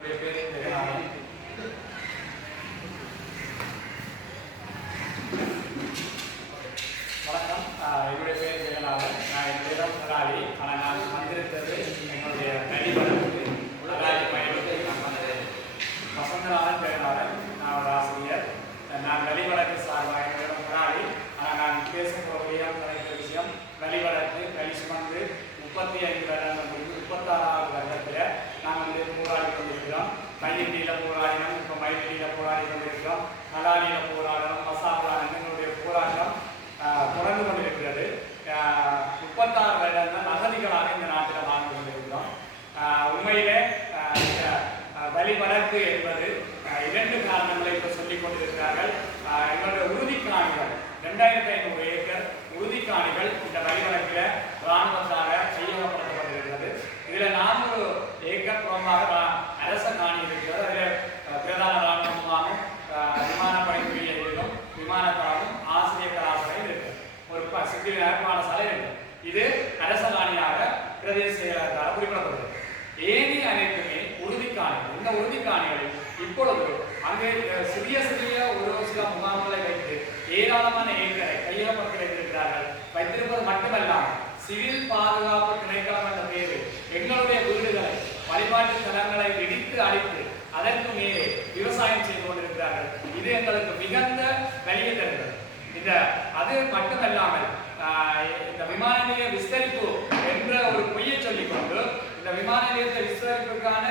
வணக்கம். என்னுடைய பேர் ஜெகநாதன். நான் என்னுடைய முதலாளி. ஆனால் நான் வந்திருக்கிறது என்னுடைய கல்விப்படத்துக்கு முதலாளி பயணத்தை நான் வந்தது. வசந்தநாதன் ஜெகநாதன். நான் ஒரு ஆசிரியர். நான் வெளிவடக்கு சார்பாக என்னுடைய முதலாளி. ஆனால் நான் பேசக்கூடிய விஷயம் வெளிவடக்கு வெளி சுமந்து 35 வருடங்கள் முடிந்து 36வது வருடத்தில் நாங்கள் போராடி கொண்டிருக்கிறோம். மையடியில் போராடினோம், இப்போ மயிலடியில் போராடி கொண்டிருக்கிறோம், நலாலியில் போராடணும், மசாலான எங்களுடைய போராட்டம் தொடர்ந்து கொண்டிருக்கிறது. 36 வருடங்கள் அகதிகளாக இந்த நாட்டில் வாழ்ந்து கொண்டிருக்கிறோம். உண்மையிலே இந்த வழிவடக்கு என்பது 2 காரணங்களை இப்போ சொல்லிக் கொண்டிருக்கிறார்கள். எங்களுடைய உறுதிக்காணிகள் 2500 ஏக்கர் உறுதிக்காணிகள் இந்த வழிவடக்கில் இராணுவத்தால் கையகப்படுத்தப்பட்டிருக்கிறது. இதில் 400 ஏக்கர் புறமாக அரச காணி இருக்கிறது. அதில் பிரதான இராணுவ முகாமும் விமானப்படைத்துறையில் இருக்கும், விமானத்தளமும் ஆசிரியர் கலாசாலை இருக்கு, ஒரு சிவில் பாடசாலை இருக்கு. இது அரச காணியாக பிரதேச செயலகத்தால் குறிப்பிடப்படுகிறது. ஏனி அனைத்துமே உறுதிக்காணிகள். இந்த உறுதிக்காணிகளில் இப்பொழுது அங்கே சிறிய ஒரு சில முகாம்களை வைத்து ஏராளமான ஏக்கரை கையகப்படுத்தி வைத்திருக்கிறார்கள். வைத்திருப்பது மட்டுமல்லாமல் சிவில் பாதுகாப்பு திணைக்களம் என்ற பெயரில் எங்களுடைய வீடுகளை வழிபாட்டு தலங்களை இடித்து அழித்து அதற்கு மேலே விவசாயம் செய்து கொண்டிருக்கிறார்கள். இது எங்களுக்கு மிகுந்த வலியை தருகிறது. அது மட்டுமல்லாமல் இந்த விமான நிலைய விஸ்தரிப்பு என்ற ஒரு பொய்யை சொல்லிக்கொண்டு இந்த விமான நிலையத்தை விஸ்தரிப்புக்கான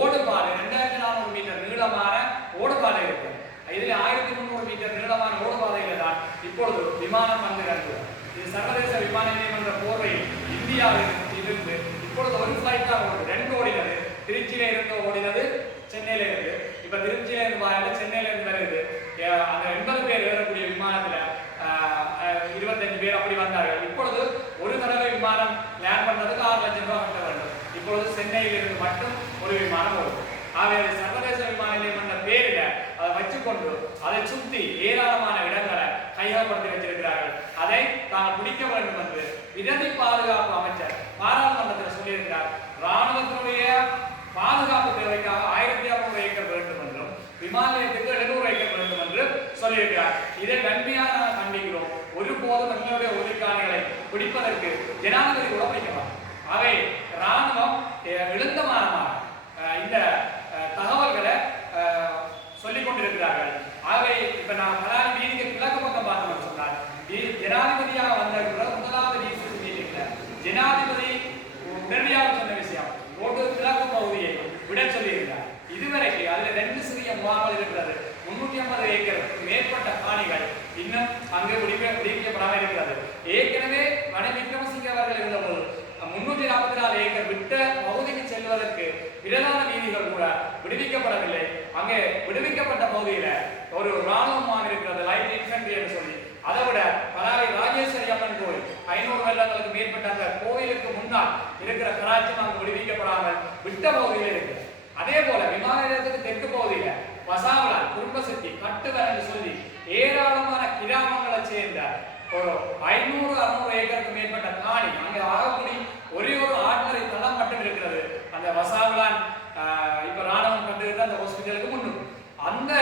ஓடுபாடு 2400 மீட்டர் நீளமான ஓடுபாதை இருக்கும். இதில் 1300 மீட்டர் நீளமான ஓடுபாதையில் தான் இப்பொழுது விமானம் வந்து இறங்குகிறது. இது சர்வதேச விமான நிலையம் என்ற போர்வையில் இந்தியாவில் இருந்து இப்பொழுது ஒரு ஃபிளைட் தான் ஓடுது. 2 ஓடினது. திருச்சியில இருந்து ஓடினது, சென்னையில இருந்து. இப்ப திருச்சியில இருந்து வாயில சென்னையில இருந்து வருது. அந்த 80 பேர் ஏறக்கூடிய விமானத்துல 25 பேர் அப்படி வந்தார்கள். இப்பொழுது ஒரு தடவை விமானம் லேண்ட் பண்ணதுக்கு 6 லட்சம் ரூபாய் கட்ட வேண்டும். இப்பொழுது சென்னையில் இருந்து மட்டும் ஒரு விமானம் வரும். ஆகவே சர்வதேச விமான நிலையம் என்ற பேரில அதை வச்சுக்கொண்டு அதை சுற்றி ஏராளமான இடங்களை கையகப்படுத்தி வச்சிருக்கிறார்கள். அதை தாங்கள் பிடிக்க வேண்டும் என்று விததி பாதுகாப்பு அமைச்சர் பாராளுமன்றத்தில் சொல்லியிருக்கிறார். இராணுவத்தினுடைய பாதுகாப்பு தேவைக்காக 1600 ஏக்கர் வேண்டும் என்றும் விமான நிலையத்துக்கு 700 ஏக்கர் வேண்டும் என்று சொல்லியிருக்கிறார். இதை வன்மையாக கண்டிக்கிறோம். ஒருபோதும் எங்களுடைய உறுதிக்காணிகளை பிடிப்பதற்கு ஜனாதிபதி கூட பிடிக்கலாம். அவை இராணுவம் எழுந்தமானமாக இந்த தகவல்களை சொல்லிக் கொண்டிருக்கிறார்கள். ஆகவே இப்ப நான் பலாரி வீதிக்கு கிழக்கு பக்கம் பார்த்தோம்னு சொன்னார். ஜனாதிபதியாக வந்திருக்கிற முதலாவது டிசிசி மீட்டிங்ல ஜனாதிபதி உடனடியாக சொன்ன விஷயம் ரோடு கிழக்கு பகுதியை விட சொல்லியிருக்கிறார். இதுவரைக்கு அதுல 2 சிறிய முகாம்கள் இருக்கிறது. 350 ஏக்கர் மேற்பட்ட காணிகள் இன்னும் அங்கு விடுவிக்கப்படாமல் இருக்கிறது. ஏற்கனவே ரணில் விக்ரமசிங்கே அவர்கள் இருந்தபோது 344 ஏக்கர் விட்ட பகுதிக்கு செல்வதற்கு பிரதான வீதிகள் கூட விடுவிக்கப்படவில்லை. அங்கே விடுவிக்கப்பட்ட பகுதியில ஒரு இராணுவ முகாம் இருக்கிறது, லைட் இன்ஃபென்ட்ரி என்று சொல்லி. அதை விட பலாரி ராஜேஸ்வரி அம்மன் கோயில் 500 வருடங்களுக்கு மேற்பட்ட அந்த கோயிலுக்கு முன்னால் இருக்கிற கராச்சி அங்கு விடுவிக்கப்படாமல் விட்ட பகுதியில் இருக்கு. அதே போல விமான நிலையத்துக்கு தெற்கு பகுதியில வசாவளா, குடும்பசக்தி, கட்டுவர் என்று சொல்லி ஏராளமான கிராமங்களை சேர்ந்த ஒரு 500-600 ஏக்கருக்கு மேற்பட்ட காணி அங்கே ஆகக்கூடிய ஒரே ஒரு ஆட்மறை தளம் மட்டும் இருக்கிறது. அந்த வசாவளான் இப்ப ராணுவம் கட்டுகிற அந்த ஹாஸ்பிட்டலுக்கு முன்னும் அந்த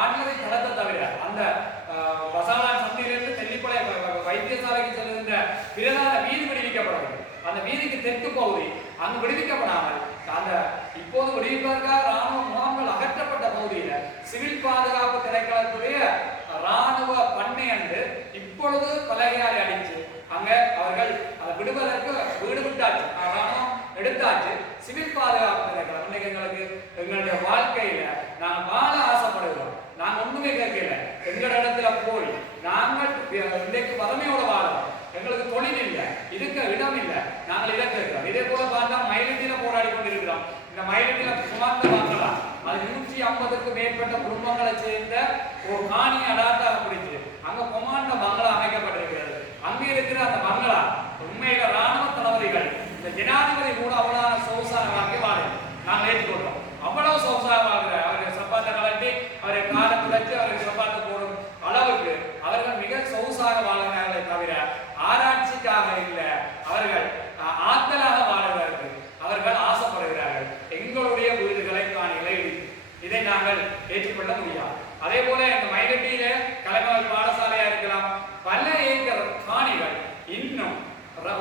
ஆட்மறை தளத்தை தவிர அந்த வசாவளான் சந்தையிலிருந்து தெல்லிப்பளை வைத்தியசாலைக்கு செல்கின்ற பிரதான வீதி விடுவிக்கப்படவில்லை. அந்த வீதிக்கு தெற்கு பகுதி அங்கு விடுவிக்கப்படாமல் அந்த இப்போது விடுவிப்பதற்காக ராணுவ முகாம்கள் அகற்றப்பட்ட பகுதியில சிவில் பாதுகாப்பு திணைக்களத்துடைய ராணுவ பண்ணை என்று இப்பொழுது பலகையால் அடிச்சு அங்க அவர்கள் அதை விடுவதற்கு வீடு விட்டாச்சு, ராணுவம் எடுத்தாச்சு. சிவில் பாதுகாப்பு திணைக்களம் இன்னைக்கு எங்களுடைய வாழ்க்கையில நாங்கள் வாழ ஆசைப்படுகிறோம். நாங்கள் ஒண்ணுமே கேட்கல. எங்களோட இடத்துல போய் நாங்கள் இன்றைக்கு வறுமையோட வாழறோம். எங்களுக்கு தொழில் இல்லை, இருக்க இடம் இல்லை, நாங்கள் இதை கேட்கிறோம். இதே போல பார்த்தா மயிலட்டியில போராடி கொண்டிருக்கிறோம். இந்த மயிலட்டியில சுமார்ந்த பங்களா அது 150க்கு மேற்பட்ட குடும்பங்களை சேர்ந்த ஒரு காணி அடாத்தாக பிடிச்சு அங்க கொமாண்ட பங்களா அமைக்கப்பட்டிருக்கிறது. அங்க இருக்கிற அந்த பங்களா உண்மையில ராணுவ தளபதிகள் இந்த ஜனாதிபதி கூட அவ்வளவு சொகுசான வாழ்க்கை வாழ நாங்கள் ஏற்றுக்கொள்றோம். அவ்வளவு சொகுசாக வாழ்கிற அவருக்கு சப்பாத்தை கலட்டி அவரை காலை துடைச்சு அவருக்கு சப்பாத்தை போடும் அளவுக்கு அவர்கள் மிக சொகுசாக வாழ்கிறார்களே தவிர ஆராய்ச்சிக்காக இல்லை, அவர்கள் ஆத்தலாக வாழ்வதற்கு அவர்கள் ஆசைப்படுகிறார்கள். எங்களுடைய வீடுகள் இதை நாங்கள் ஏற்றுக்கொள்ள முடியாது. அதே போல இந்த மயிலட்டியில கலைமகள் பாடசாலையா இருக்கலாம், பல ஏக்கர் காணிகள் இன்னும்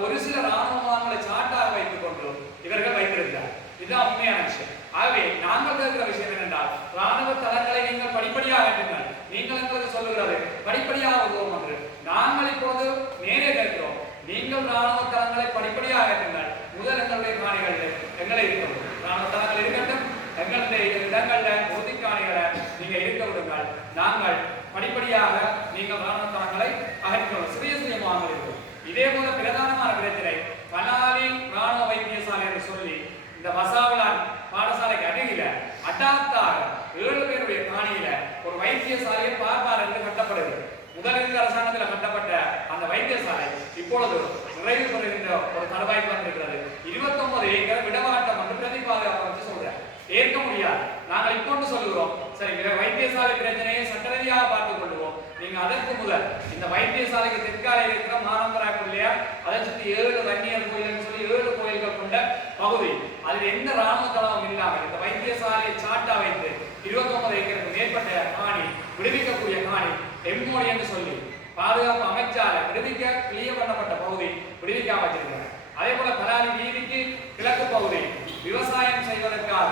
ஒரு சில ராணுவ முகாம்களை சாட்டாக வைத்துக் கொண்டு இவர்கள் வைத்திருக்கிறார். இதுதான் உண்மையான விஷயம். ஆகவே நாங்கள் கேட்கிற விஷயம் என்னென்றால், ராணுவ தளங்களை நீங்கள் படிப்படியாக அகற்றுங்கள். நீங்கள் எங்களுக்கு சொல்லுகிறது படிப்படியாக உதவும் என்று. நாங்கள் இப்பொழுது நேரே கேட்கிறோம், நீங்கள் ராணுவ தளங்களை படிப்படியாக அகற்றுங்கள். முதல் எங்களுடைய காணிகளில் எங்களை இருக்கணும், ராணுவ தளங்கள் இருக்கட்டும், எங்களுடைய இடங்கள்ல உறுதி காணிகளை நீங்க இருக்க விடுங்கள். நாங்கள் படிப்படியாக நீங்கள் ராணுவ தளங்களை அகற்றணும். சிறிய சிறிய முகாம்கள் இருக்கும். இதே போல பிரதானமான பிரச்சனை பலாலி ராணுவ வைத்தியசாலை என்று சொல்லி இந்த மசாவிலான் பாடசாலைக்கு அருகில அடாத்தாக 7 பேருடைய காணியில ஒரு வைத்தியசாலையை பார்ப்பார் என்று கட்டப்படுகிறது. முதலில் அரசாங்கத்தில் கட்டப்பட்ட அந்த வைத்தியசாலை இப்பொழுது நிறைவு பெறுகின்ற ஒரு தருவாய்க்கு வந்திருக்கிறது. 29 ஏக்கர் விடமாட்டம் என்று பிரதி பாதுகாப்பு வச்சு சொல்றேன். ஏற்க முடியாது. நாங்கள் இப்பொழுது சொல்லுகிறோம், சரி வைத்தியசாலை பிரச்சனையை சட்ட ரீதியாக பார்த்துக் கொள்வோம். நீங்க அதற்கு முதல் இந்த வைத்தியசாலைக்கு தெற்கால இருக்கிற மானம்பராக்குள்ளையா அதை சுற்றி 7 வன்னியர் கோயில் சொல்லி 7 கோயில்கள் கொண்ட பகுதி, அதில் எந்த ராணுவ தளமும் இல்லாமல் இந்த வைத்தியசாலையை சாட்டா வைத்து 29 ஏக்கருக்கு மேற்பட்ட காணி விடுவிக்கக்கூடிய காணி எம்மோடி என்று சொல்லி பாதுகாப்பு அமைச்சால விடுவிக்க கிளியர் பண்ணப்பட்ட பகுதி விடுவிக்காம வச்சிருக்கிறார். அதே போல பலாலி வீதிக்கு கிழக்கு பகுதி விவசாயம் செய்வதற்காக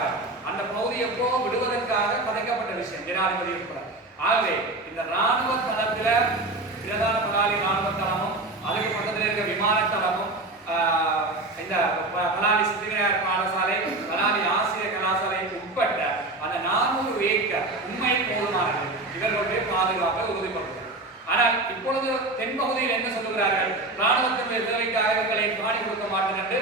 அந்த பகுதி எப்போ விடுவதற்காக கதைக்கப்பட்ட விஷயம் ஜனாதிபதி உட்பட. ஆகவே இந்த ராணுவ தளத்துல பிரதான பலாலி ராணுவ தளமும் அதுக்கு பக்கத்தில் இருக்க விமான தளமும் இந்த பலாலி சித்திரையார் பாடசாலை பலாலி ஆசிரியர் கலாசாலை உட்பட்ட அந்த 400 ஏக்கர் உண்மை போதுமானது இவர்களுடைய பாதுகாப்பை உறுதிப்படுத்தும். ஆனால் இப்பொழுது தென்பகுதியில் என்ன சொல்லுகிறார்கள், ராணுவத்தின் தேவைக்காக இவர்களை காணி கொடுக்க மாட்டேன் என்று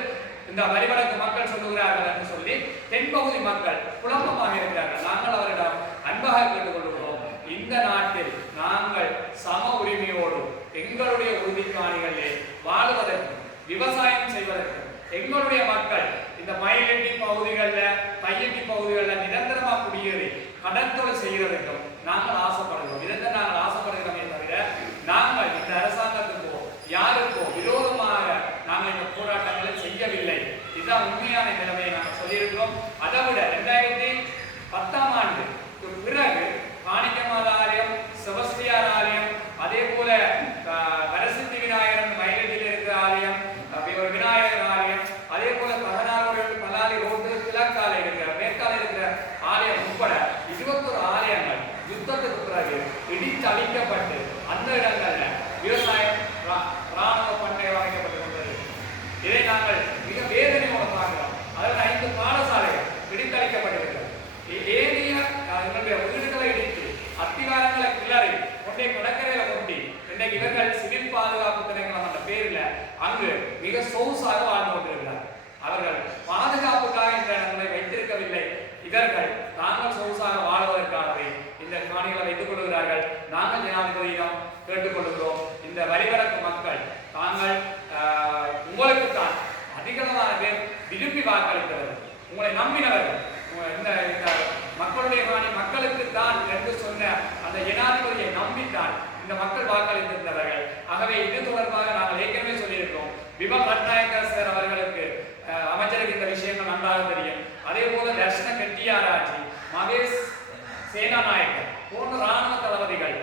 இந்த வரிவடக்கு மக்கள் சொல்லுகிறார்கள் என்று சொல்லி தென்பகுதி மக்கள் குழப்பமாக இருக்கிறார்கள். நாங்கள் அவரிடம் அன்பாக கேட்டுக்கொள்கிறோம், இந்த நாட்டில் நாங்கள் சம உரிமையோடு எங்களுடைய உறுதி காணிகளிலே வாழ்வதற்கு விவசாயம் செய்வதற்கு எங்களுடைய மக்கள் இந்த மயிலட்டி பகுதிகளில் கையெட்டி பகுதிகளில் நிரந்தரமாக குடியேறி கடற்தொழில் செய்கிறதுக்கும் நாங்கள் ஆசைப்படுகிறோம். இதை நாங்கள் ஆசைப்படுகிறோமே தவிர நாங்கள் இந்த அரசாங்கத்துக்கோ யாருக்கோ விரோதமாக நாங்கள் இந்த போராட்டங்களை செய்யவில்லை. இதுதான் உண்மையான நிலைமையை நாங்கள் சொல்லியிருக்கிறோம். அதை விட 2010ஆம் ஆண்டு பிறகு காணிக்கமாத ஆலயம், செபஸ்தியார் ஆலயம், அதே போல வரசித்தி விநாயகர் மயிலட்டியில் இருக்கிற ஆலயம், விநாயகர் ஆலயம், அதே போல 16 பலாலி ரோட்டு கிழக்கால இருக்கிற மேற்கால இருக்கிற ஆலயம் உட்பட 21 ஆலயங்கள் யுத்தத்துக்கு பிறகு இடித்து அழிக்கப்பட்டு அந்த இடங்கள்ல விவசாயம் ராணுவ பண்ணை அமைக்கப்பட்டு கொண்டது. இதை நாங்கள் மிக வேதனையோடு பார்க்கிறோம். அதில் 5 பாடசாலைகள் இடித்தளிக்கப்பட்டிருக்கிறது. ஏனைய எங்களுடைய வீடுகளை இடித்து அத்திவாரங்களை கிளறி கொண்டே கடற்கரையில கொண்டு இன்றைக்கு இவர்கள் சிவில் பாதுகாப்பு திணைக்களம் என்ற பேரில் அங்கு மிக சொகுசாக வாழ்ந்து கொண்டிருக்கிறார். அவர்கள் பாதுகாப்புக்காக இந்த இடங்களை வைத்திருக்கவில்லை. இவர்கள் தாங்கள் சொகுசாக வாழ்வதற்காகவே இந்த காணிகளை வைத்துக் கொள்கிறார்கள். நாங்கள் ஜனாதிபதியிடம் கேட்டுக்கொள்கிறோம், இந்த வரிவடக்கு மக்கள் தாங்கள் உங்களுக்குத்தான் அதிகளவான பேர் விரும்பி வாக்களித்தவர்கள், உங்களை நம்பினவர்கள், இந்த மக்களுடைய காணி மக்களுக்கு தான் என்று சொன்ன அந்த ஜனாதிபதியை நம்பித்தான் இந்த மக்கள் வாக்களித்திருந்தவர்கள். ஆகவே இது தொடர்பாக நாங்கள் ஏற்கனவே சொல்லியிருக்கிறோம். விபம் ரட்நாயக்க சார் அவர்களுக்கு அமைச்சருக்கு இந்த விஷயங்கள் நன்றாக தெரியும். அதே போல தர்ஷன கெட்டியாராஜி, மகேஷ் சேனாநாயக்கர் போன்ற ராணுவ தளபதிகள்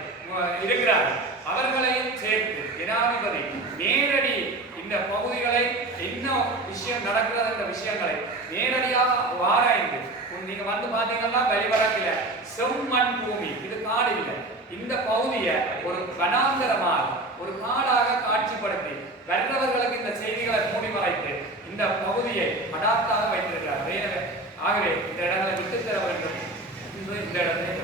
இருக்கிறார்கள். அவர்களையும் சேர்த்து ஜனாதிபதி நேரடி இந்த பகுதிகளை என்ன விஷயம் நடக்கிறது என்ற விஷயங்களை நேரடியாக ஆராய்ந்து நீங்க வந்து பாத்தீங்கன்னா வழிவடக்கில செம்மண் பூமி, இது காடு இல்லை, இந்த பகுதியை ஒரு வனாந்தரமாக ஒரு காடாக காட்சிப்படுத்தி வர்றவர்களுக்கு இந்த செய்திகளை மூடி மறைத்து இந்த பகுதியை அடாப்டாக வைத்திருக்கிறார். ஆகவே இந்த இடங்களை விட்டு தர வேண்டும் என்று இந்த இடத்தை